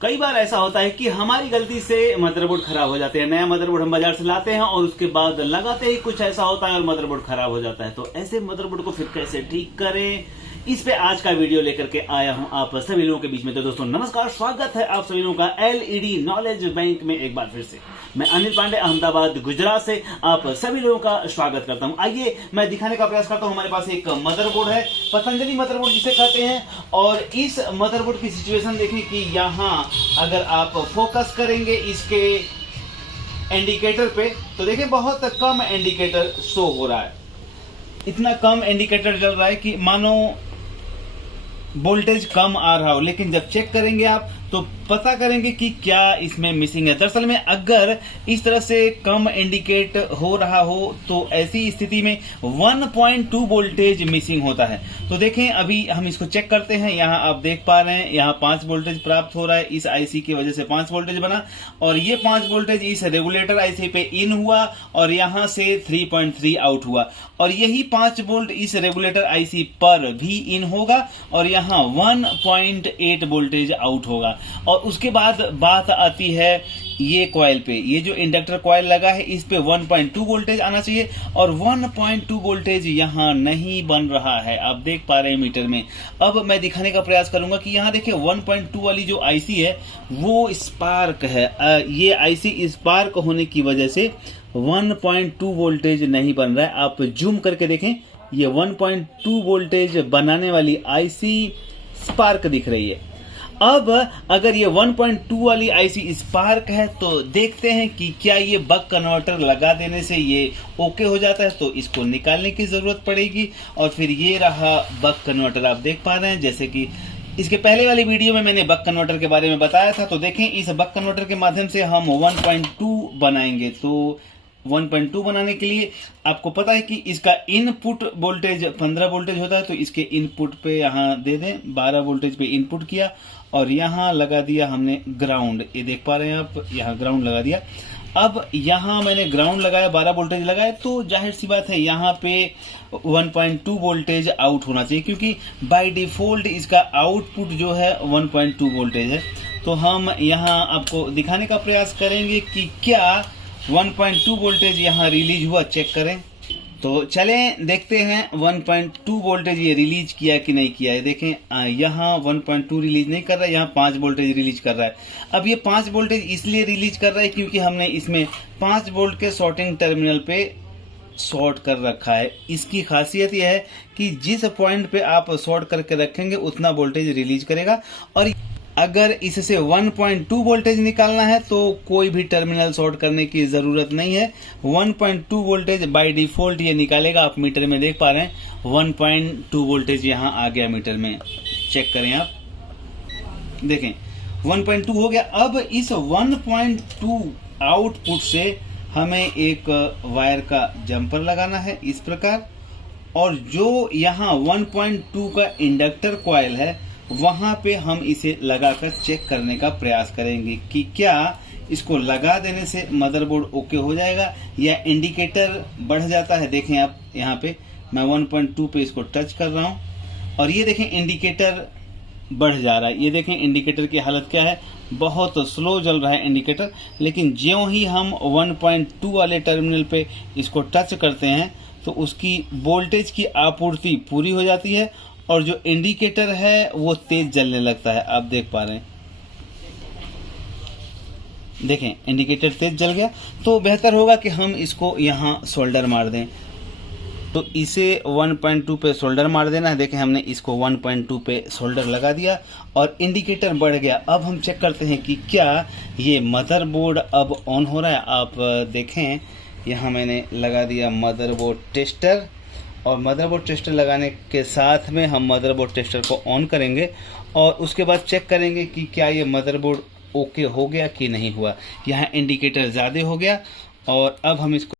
कई बार ऐसा होता है कि हमारी गलती से मदरबोर्ड खराब हो जाते हैं। नया मदरबोर्ड हम बाजार से लाते हैं और उसके बाद लगाते ही कुछ ऐसा होता है और मदरबोर्ड खराब हो जाता है। तो ऐसे मदरबोर्ड को फिर कैसे ठीक करें, इस पे आज का वीडियो लेकर के आया हूं आप सभी लोगों के बीच में। तो दोस्तों नमस्कार, स्वागत है आप सभी लोगों का एलईडी नॉलेज बैंक में एक बार फिर से। मैं अनिल पांडे अहमदाबाद गुजरात से आप सभी लोगों का स्वागत करता हूं। आइए मैं दिखाने का प्रयास करता हूं। हमारे पास एक मदरबोर्ड है, पतंजलि मदरबोर्ड जिसे कहते हैं, और इस मदरबोर्ड की सिचुएशन देखें कि यहाँ अगर आप फोकस करेंगे इसके इंडिकेटर पे तो देखिए बहुत कम इंडिकेटर शो हो रहा है। इतना कम इंडिकेटर जल रहा है कि मानो वोल्टेज कम आ रहा हो, लेकिन जब चेक करेंगे आप तो पता करेंगे कि क्या इसमें मिसिंग है। दरअसल में अगर इस तरह से कम इंडिकेट हो रहा हो तो ऐसी स्थिति में 1.2 वोल्टेज मिसिंग होता है। तो देखें अभी हम इसको चेक करते हैं। यहाँ आप देख पा रहे हैं यहाँ 5 वोल्टेज प्राप्त हो रहा है, इस आईसी की वजह से 5 वोल्टेज बना, और ये 5 वोल्टेज इस रेगुलेटर आईसी पे इन हुआ और यहाँ से 3.3 आउट हुआ, और यही 5 वोल्ट इस रेगुलेटर आईसी पर भी इन होगा और यहाँ 1.8 वोल्टेज आउट होगा। और उसके बाद बात आती है ये कॉइल पे, ये जो इंडक्टर कॉइल लगा है इस पे 1.2 वोल्टेज आना चाहिए और 1.2 वोल्टेज यहाँ नहीं बन रहा है, आप देख पा रहे हैं मीटर में। अब मैं दिखाने का प्रयास करूंगा कि यहाँ देखिए 1.2 वाली जो आईसी है वो स्पार्क है। ये आईसी स्पार्क होने की वजह से 1.2 वोल्टेज नहीं बन रहा है। आप जूम करके देखें, ये 1.2 वोल्टेज बनाने वाली आईसी स्पार्क दिख रही है। अब अगर ये 1.2 वाली आईसी स्पार्क है तो देखते हैं कि क्या ये बक कन्वर्टर लगा देने से ये ओके हो जाता है। तो इसको निकालने की जरूरत पड़ेगी और फिर ये रहा बक कन्वर्टर, आप देख पा रहे हैं। जैसे कि इसके पहले वाली वीडियो में मैंने बक कन्वर्टर के बारे में बताया था। तो देखें इस बक कन्वर्टर के माध्यम से हम 1.2 बनाएंगे। तो 1.2 बनाने के लिए आपको पता है कि इसका इनपुट वोल्टेज 15 वोल्टेज होता है, तो इसके इनपुट पे यहाँ दे दें 12 वोल्टेज पे इनपुट किया और यहाँ लगा दिया हमने ग्राउंड। ये देख पा रहे हैं आप, यहाँ ग्राउंड लगा दिया। अब यहाँ मैंने ग्राउंड लगाया, 12 वोल्टेज लगाया, तो जाहिर सी बात है यहाँ पे 1.2 वोल्टेज आउट होना चाहिए, क्योंकि बाय डिफॉल्ट इसका आउटपुट जो है 1.2 वोल्टेज है। तो हम यहाँ आपको दिखाने का प्रयास करेंगे कि क्या 1.2 वोल्टेज यहाँ रिलीज हुआ, चेक करें। तो चलें देखते हैं 1.2 वोल्टेज ये रिलीज किया कि नहीं किया है। देखें यहाँ 1.2 रिलीज नहीं कर रहा है, यहाँ 5 वोल्टेज रिलीज कर रहा है। अब ये 5 वोल्टेज इसलिए रिलीज कर रहा है क्योंकि हमने इसमें 5 वोल्ट के शॉर्टिंग टर्मिनल पे शॉर्ट कर रखा है। इसकी खासियत यह है कि जिस पॉइंट पे आप शॉर्ट करके रखेंगे उतना वोल्टेज रिलीज करेगा, और अगर इससे 1.2 वोल्टेज निकालना है तो कोई भी टर्मिनल शॉर्ट करने की जरूरत नहीं है। 1.2 वोल्टेज बाय डिफॉल्ट ये निकालेगा। आप मीटर में देख पा रहे हैं 1.2 वोल्टेज यहाँ आ गया मीटर में, चेक करें आप, देखें 1.2 हो गया। अब इस 1.2 आउटपुट से हमें एक वायर का जंपर लगाना है इस प्रकार, और जो यहाँ 1.2 का इंडक्टर कॉइल है वहां पे हम इसे लगाकर चेक करने का प्रयास करेंगे कि क्या इसको लगा देने से मदरबोर्ड ओके हो जाएगा या इंडिकेटर बढ़ जाता है। देखें आप यहाँ पे मैं 1.2 पे इसको टच कर रहा हूं और ये देखें इंडिकेटर बढ़ जा रहा है। ये देखें इंडिकेटर की हालत क्या है, बहुत स्लो जल रहा है इंडिकेटर। लेकिन ज्यों ही हम 1.2 वाले टर्मिनल पे इसको टच करते हैं तो उसकी वोल्टेज की आपूर्ति पूरी हो जाती है और जो इंडिकेटर है वो तेज जलने लगता है, आप देख पा रहे हैं। देखें इंडिकेटर तेज जल गया। तो बेहतर होगा कि हम इसको यहाँ सोल्डर मार दें। तो इसे 1.2 पे सोल्डर मार देना है। देखें हमने इसको 1.2 पे सोल्डर लगा दिया और इंडिकेटर बढ़ गया। अब हम चेक करते हैं कि क्या ये मदरबोर्ड अब ऑन हो रहा है। आप देखें यहाँ मैंने लगा दिया मदरबोर्ड टेस्टर, और मदरबोर्ड टेस्टर लगाने के साथ में हम मदरबोर्ड टेस्टर को ऑन करेंगे और उसके बाद चेक करेंगे कि क्या ये मदरबोर्ड ओके हो गया कि नहीं हुआ। यहाँ इंडिकेटर ज़्यादा हो गया और अब हम इसको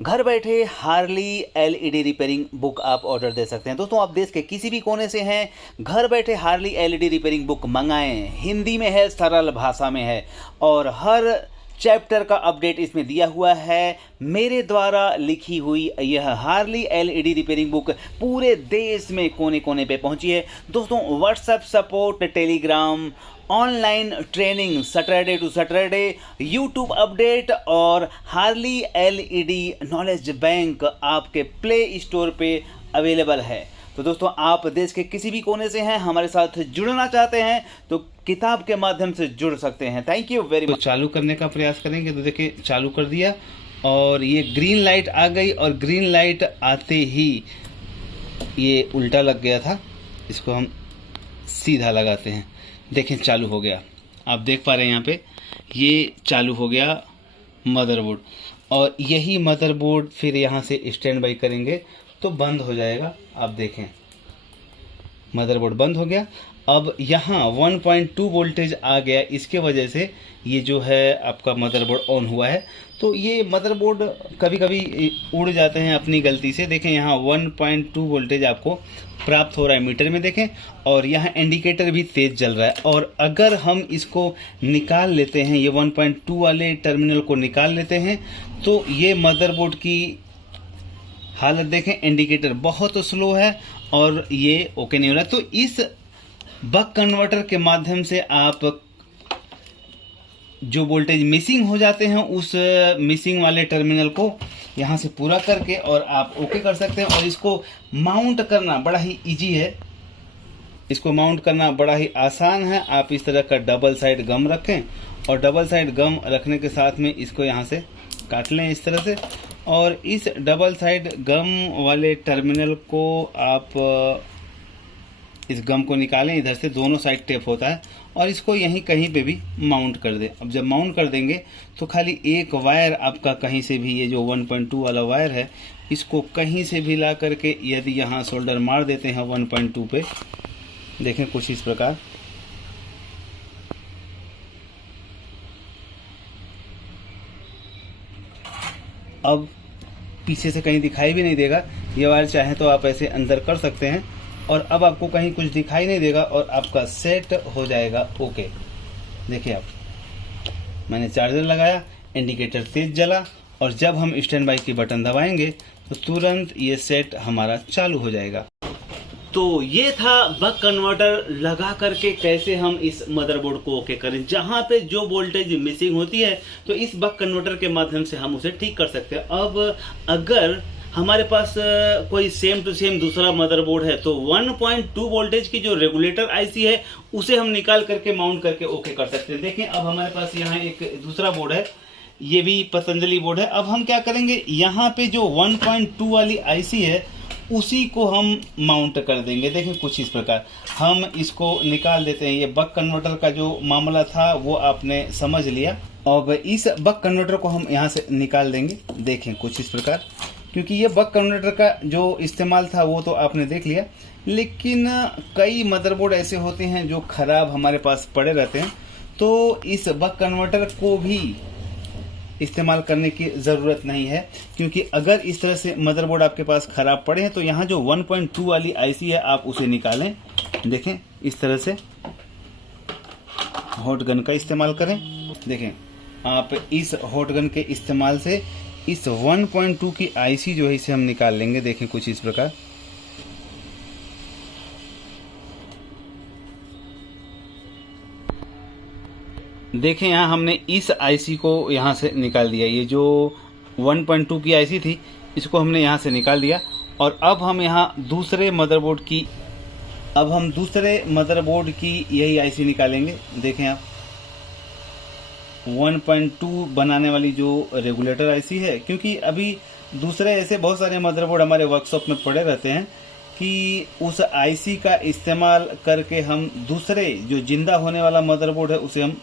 घर बैठे हार्ली एलईडी रिपेयरिंग बुक आप ऑर्डर दे सकते हैं। दोस्तों आप देश के किसी भी कोने से हैं, घर बैठे हार्ली एलईडी रिपेयरिंग बुक मंगाएं। हिंदी में है, सरल भाषा में है और हर चैप्टर का अपडेट इसमें दिया हुआ है। मेरे द्वारा लिखी हुई यह हार्ली एलईडी रिपेयरिंग बुक पूरे देश में कोने कोने पे पहुंची है। दोस्तों, WhatsApp support, Telegram, online training Saturday to Saturday, YouTube update और हार्ली एलईडी नॉलेज बैंक आपके प्ले स्टोर पे अवेलेबल है। तो दोस्तों, आप देश के किसी भी कोने से हैं, हमारे साथ जुड़ना चाहते हैं तो किताब के माध्यम से जुड़ सकते हैं। Thank you very much. चालू करने का प्रयास करेंगे तो देखिए चालू कर दिया और ये ग्रीन लाइट आ गई और ग्रीन लाइट आते ही ये उल्टा लग गया था, इसको हम सीधा लगाते हैं। देखें चालू हो गया, आप देख पा रहे हैं यहाँ पे ये चालू हो गया मदरबोर्ड। और यही मदरबोर्ड फिर यहाँ से स्टैंड बाई करेंगे तो बंद हो जाएगा। आप देखें मदरबोर्ड बंद हो गया। अब यहाँ 1.2 वोल्टेज आ गया, इसके वजह से ये जो है आपका मदरबोर्ड ऑन हुआ है। तो ये मदरबोर्ड कभी कभी उड़ जाते हैं अपनी गलती से। देखें यहाँ 1.2 वोल्टेज आपको प्राप्त हो रहा है मीटर में, देखें, और यहाँ इंडिकेटर भी तेज जल रहा है। और अगर हम इसको निकाल लेते हैं, ये 1.2 वाले टर्मिनल को निकाल लेते हैं तो ये मदरबोर्ड की हालत देखें, इंडिकेटर बहुत स्लो है और ये ओके नहीं हो रहा। तो इस बक कन्वर्टर के माध्यम से आप जो वोल्टेज मिसिंग हो जाते हैं उस मिसिंग वाले टर्मिनल को यहाँ से पूरा करके और आप ओके कर सकते हैं। और इसको माउंट करना बड़ा ही इजी है, इसको माउंट करना बड़ा ही आसान है। आप इस तरह का डबल साइड गम रखें और डबल साइड गम रखने के साथ में इसको यहाँ से काट लें इस तरह से। और इस डबल साइड गम वाले टर्मिनल को आप इस गम को निकालें, इधर से दोनों साइड टेप होता है, और इसको यहीं कहीं पे भी माउंट कर दें। अब जब माउंट कर देंगे तो खाली एक वायर आपका कहीं से भी, ये जो 1.2 वाला वायर है, इसको कहीं से भी ला करके यदि यहाँ सोल्डर मार देते हैं 1.2 पे, देखें कुछ इस प्रकार, अब पीछे से कहीं दिखाई भी नहीं देगा। ये वायर चाहे तो आप ऐसे अंदर कर सकते हैं और अब आपको कहीं कुछ दिखाई नहीं देगा और आपका सेट हो जाएगा ओके। देखिए आप, मैंने चार्जर लगाया, इंडिकेटर तेज जला और जब हम स्टैंड बाई की बटन दबाएंगे तो तुरंत ये सेट हमारा चालू हो जाएगा। तो ये था बक कन्वर्टर लगा करके कैसे हम इस मदरबोर्ड को ओके करें। जहां पे जो वोल्टेज मिसिंग होती है तो इस बक कन्वर्टर के माध्यम से हम उसे ठीक कर सकते हैं। अब अगर हमारे पास कोई सेम टू सेम दूसरा मदरबोर्ड है तो 1.2 वोल्टेज की जो रेगुलेटर आईसी है उसे हम निकाल करके माउंट करके ओके कर सकते हैं। देखें अब हमारे पास यहाँ एक दूसरा बोर्ड है, ये भी पतंजलि बोर्ड है। अब हम क्या करेंगे, यहाँ पे जो 1.2 वाली आईसी है उसी को हम माउंट कर देंगे। देखें कुछ इस प्रकार, हम इसको निकाल देते हैं। ये बक कन्वर्टर का जो मामला था वो आपने समझ लिया। अब इस बक कन्वर्टर को हम यहाँ से निकाल देंगे। देखें कुछ इस प्रकार, क्योंकि ये बक कन्वर्टर का जो इस्तेमाल था वो तो आपने देख लिया, लेकिन कई मदरबोर्ड ऐसे होते हैं जो खराब हमारे पास पड़े रहते हैं, तो इस बक कन्वर्टर को भी इस्तेमाल करने की ज़रूरत नहीं है। क्योंकि अगर इस तरह से मदरबोर्ड आपके पास ख़राब पड़े हैं तो यहाँ जो 1.2 वाली आईसी है आप उसे निकालें। देखें इस तरह से हॉट गन का इस्तेमाल करें। देखें आप इस हॉट गन के इस्तेमाल से इस 1.2 की आईसी जो है इसे हम निकाल लेंगे। देखें कुछ इस प्रकार, देखें यहाँ हमने इस आईसी को यहाँ से निकाल दिया। ये जो 1.2 की आईसी थी इसको हमने यहाँ से निकाल दिया। और अब हम यहाँ दूसरे मदरबोर्ड की यही आईसी निकालेंगे। देखें आप 1.2 बनाने वाली जो रेगुलेटर आईसी है, क्योंकि अभी दूसरे ऐसे बहुत सारे मदरबोर्ड हमारे वर्कशॉप में पड़े रहते हैं कि उस आईसी का इस्तेमाल करके हम दूसरे जो जिंदा होने वाला मदरबोर्ड है उसे हम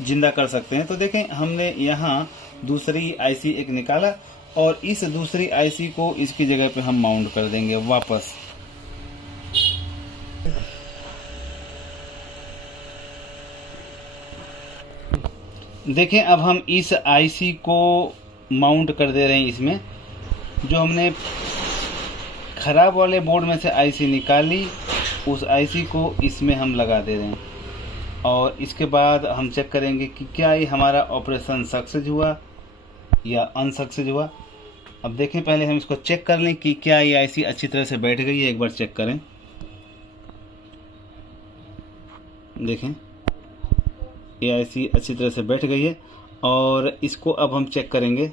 जिंदा कर सकते हैं। तो देखें हमने यहाँ दूसरी आईसी एक निकाला और इस दूसरी आईसी को इसकी जगह पे हम माउंट कर देंगे वापस। देखें अब हम इस आईसी को माउंट कर दे रहे हैं इसमें। जो हमने खराब वाले बोर्ड में से आईसी निकाली उस आईसी को इसमें हम लगा दे रहे हैं। और इसके बाद हम चेक करेंगे कि क्या ये हमारा ऑपरेशन सक्सेस हुआ या अनसक्सेस हुआ। अब देखें, पहले हम इसको चेक कर लें कि क्या ये आईसी अच्छी तरह से बैठ गई है। एक बार चेक करें, देखें ये आईसी अच्छी तरह से बैठ गई है। और इसको अब हम चेक करेंगे।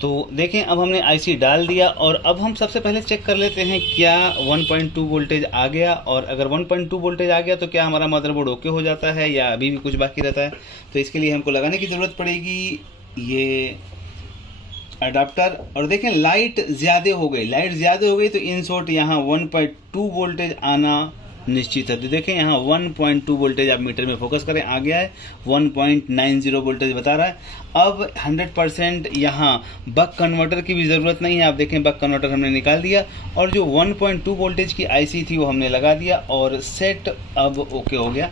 तो देखें, अब हमने आईसी डाल दिया और अब हम सबसे पहले चेक कर लेते हैं क्या 1.2 वोल्टेज आ गया। और अगर 1.2 वोल्टेज आ गया तो क्या हमारा मदरबोर्ड ओके हो जाता है या अभी भी कुछ बाकी रहता है। तो इसके लिए हमको लगाने की ज़रूरत पड़ेगी ये अडाप्टर। और देखें लाइट ज़्यादा हो गई, तो इन शॉर्ट यहाँ 1.2 वोल्टेज आना निश्चित है। तो देखें यहाँ 1.2 वोल्टेज आप मीटर में फोकस करें, आ गया है 1.90 वोल्टेज बता रहा है। अब 100% यहाँ बक कन्वर्टर की भी ज़रूरत नहीं है। आप देखें बक कन्वर्टर हमने निकाल दिया और जो 1.2 वोल्टेज की आईसी थी वो हमने लगा दिया और सेट अब ओके हो गया।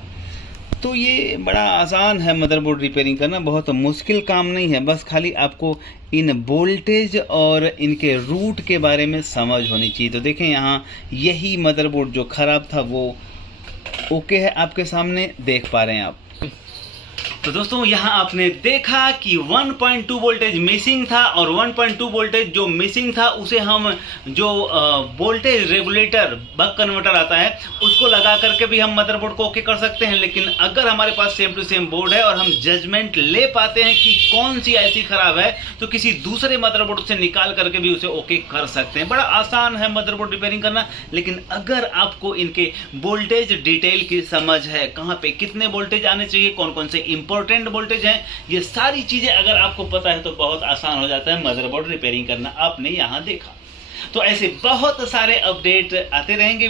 तो ये बड़ा आसान है मदरबोर्ड रिपेयरिंग करना, बहुत मुश्किल काम नहीं है। बस खाली आपको इन वोल्टेज और इनके रूट के बारे में समझ होनी चाहिए। तो देखें यहाँ यही मदरबोर्ड जो ख़राब था वो ओके है, आपके सामने देख पा रहे हैं आप। तो दोस्तों यहाँ आपने देखा कि 1.2 वोल्टेज मिसिंग था और 1.2 वोल्टेज जो मिसिंग था उसे हम जो वोल्टेज रेगुलेटर बक कन्वर्टर आता है उसको लगा करके भी हम मदरबोर्ड को ओके कर सकते हैं। लेकिन अगर हमारे पास सेम टू सेम बोर्ड है और हम जजमेंट ले पाते हैं कि कौन सी आईसी खराब है तो किसी दूसरे मदरबोर्ड से निकाल करके भी उसे ओके कर सकते हैं। बड़ा आसान है मदरबोर्ड रिपेयरिंग करना। लेकिन अगर आपको इनके वोल्टेज डिटेल की समझ है, कहाँ पे कितने वोल्टेज आने चाहिए, कौन कौन से इंपॉर्टेंट वोल्टेज हैं, ये सारी चीजें अगर आपको पता है तो बहुत आसान हो जाता है मदरबोर्ड रिपेयरिंग करना। आपने यहां देखा तो ऐसे बहुत सारे अपडेट आते रहेंगे।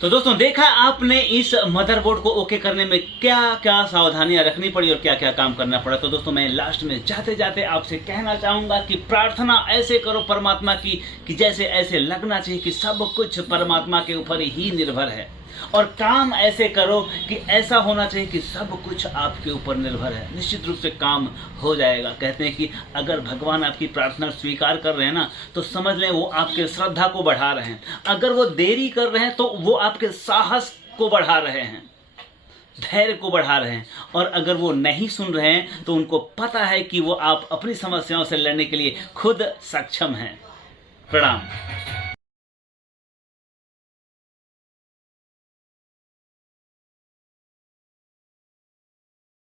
तो दोस्तों देखा आपने इस मदरबोर्ड को ओके करने में क्या क्या सावधानियां रखनी पड़ी और क्या क्या काम करना पड़ा। तो दोस्तों मैं लास्ट में जाते जाते आपसे कहना चाहूंगा कि प्रार्थना ऐसे करो परमात्मा की कि जैसे ऐसे लगना चाहिए कि सब कुछ परमात्मा के ऊपर ही निर्भर है, और काम ऐसे करो कि ऐसा होना चाहिए कि सब कुछ आपके ऊपर निर्भर है। निश्चित रूप से काम हो जाएगा। कहते हैं कि अगर भगवान आपकी प्रार्थना स्वीकार कर रहे हैं ना तो समझ लें वो आपके श्रद्धा को बढ़ा रहे हैं। अगर वो देरी कर रहे हैं तो वो आपके साहस को बढ़ा रहे हैं, धैर्य को बढ़ा रहे हैं। और अगर वो नहीं सुन रहे हैं तो उनको पता है कि वो आप अपनी समस्याओं से लड़ने के लिए खुद सक्षम हैं। प्रणाम।